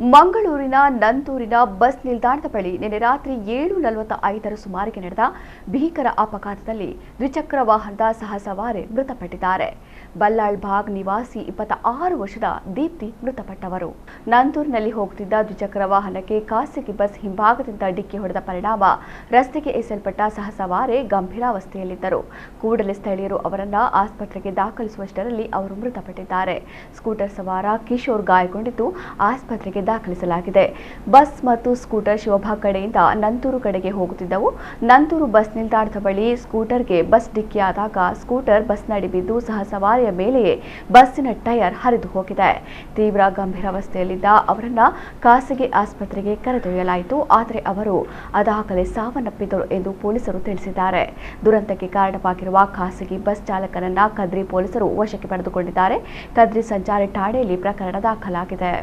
ಮಂಗಳೂರಿನ ನಂತೂರಿನ ಬಸ್ ನಿಲ್ದಾಣದ ಬಳಿ ನಿನ್ನೆ ರಾತ್ರಿ 7:45 ಸುಮಾರಿಗೆ ನಡೆದ ಭೀಕರ ಅಪಘಾತದಲ್ಲಿ ದ್ವಿಚಕ್ರ ವಾಹನದ ಸಹಸವಾರಿ ಮೃತಪಟ್ಟಿದ್ದಾರೆ. ಬಲ್ಲಾಳ್ ಬಾಗ್ ನಿವಾಸಿ 26 ವರ್ಷದ ದೀಪ್ತಿ ಮೃತಪಟ್ಟವರು. ನಂತೂರಿನಲ್ಲಿ ಹೋಗುತ್ತಿದ್ದ ದ್ವಿಚಕ್ರ ವಾಹನಕ್ಕೆ ಖಾಸಗಿ ಬಸ್ ಹಿಂಭಾಗದಿಂದ ಡಿಕ್ಕಿ ಹೊಡೆದ ಪರಿಣಾಮ ರಸ್ತೆಗೆ ಎಸೆಯಲ್ಪಟ್ಟ ಸಹಸವಾರಿ ಗಂಭೀರಾವಸ್ಥೆಯಲ್ಲಿದ್ದರು. ಕೂಡಲೇ ಸ್ಥಳೀಯರು ಅವರನ್ನ ಆಸ್ಪತ್ರೆಗೆ ದಾಖಲಿಸುವಷ್ಟರಲ್ಲಿ ಅವರು ಮೃತಪಟ್ಟಿದ್ದಾರೆ. ಸ್ಕೂಟರ್ ಸವಾರ ಕಿಶೋರ್ ಗಾಯಗೊಂಡಿದ್ದು ಆಸ್ಪತ್ರೆಗೆ ದಾಖಲಿಸಲಾಗಿದೆ. ಬಸ್ ಮತ್ತು ಸ್ಕೂಟರ್ ಶಿವಭಾ ಕಡೆಯಿಂದ ನಂತೂರು ಕಡೆಗೆ ಹೋಗುತ್ತಿದ್ದವು. ನಂತೂರು ಬಸ್ ನಿಲ್ದಾಣದ ಬಳಿ ಸ್ಕೂಟರ್ಗೆ ಬಸ್ ಡಿಕ್ಕಿಯಾದಾಗ ಸ್ಕೂಟರ್ ಬಸ್ನಡಿ ಬಿದ್ದು ಸಹಸವಾರಿಯ ಮೇಲೆಯೇ ಬಸ್ಸಿನ ಟೈರ್ ಹರಿದು ಹೋಗಿದೆ. ತೀವ್ರ ಗಂಭೀರಾವಸ್ಥೆಯಲ್ಲಿದ್ದ ಅವರನ್ನ ಖಾಸಗಿ ಆಸ್ಪತ್ರೆಗೆ ಕರೆದೊಯ್ಯಲಾಯಿತು. ಆದರೆ ಅವರು ಅದಾಗಲೇ ಸಾವನ್ನಪ್ಪಿದರು ಎಂದು ಪೊಲೀಸರು ತಿಳಿಸಿದ್ದಾರೆ. ದುರಂತಕ್ಕೆ ಕಾರಣವಾಗಿರುವ ಖಾಸಗಿ ಬಸ್ ಚಾಲಕನನ್ನ ಕದ್ರಿ ಪೊಲೀಸರು ವಶಕ್ಕೆ ಪಡೆದುಕೊಂಡಿದ್ದಾರೆ. ಕದ್ರಿ ಸಂಚಾರಿ ಠಾಣೆಯಲ್ಲಿ ಪ್ರಕರಣ ದಾಖಲಾಗಿದೆ.